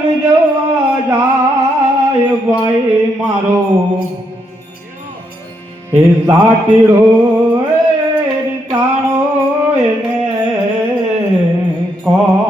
વતન જવા જાય ભાઈ મારો. એ સાટીડો રીતાણો એને કોણ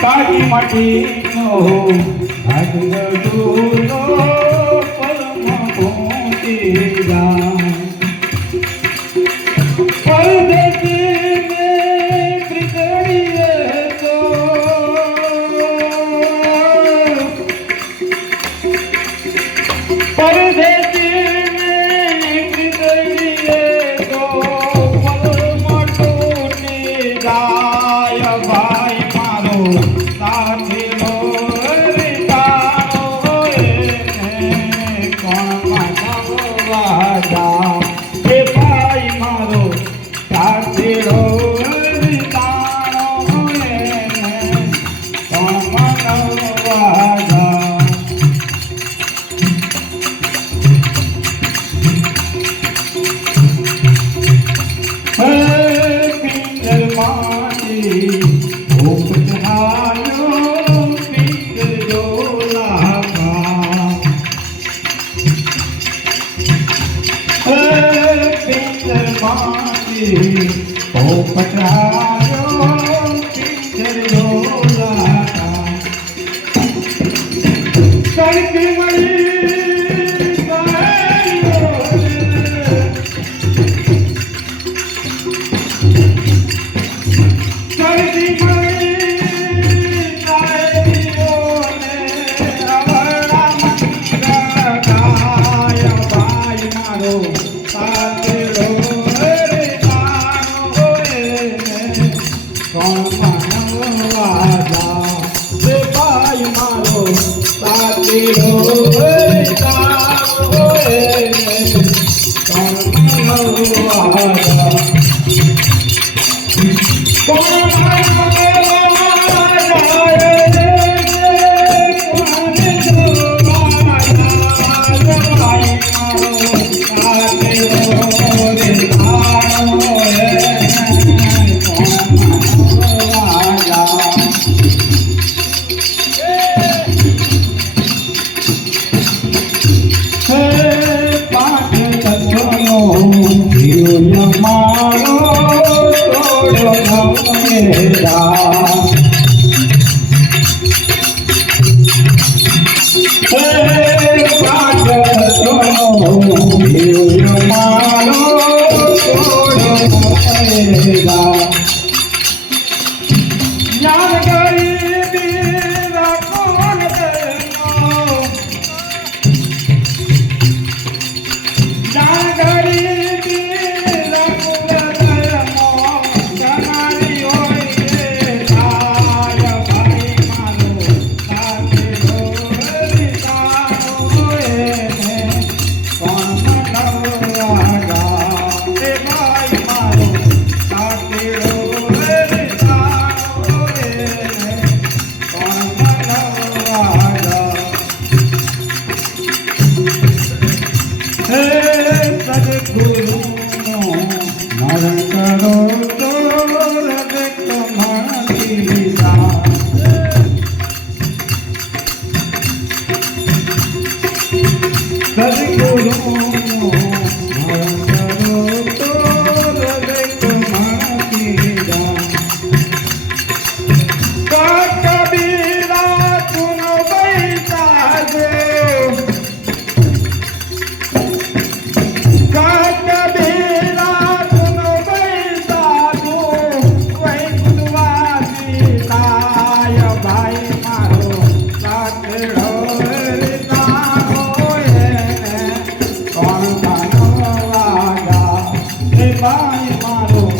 કાળી માટી નો ભગવડો પરમ પોતે રામ પરદેશ पकड़ा દિલ મારો તોડો મેરા જાય મારો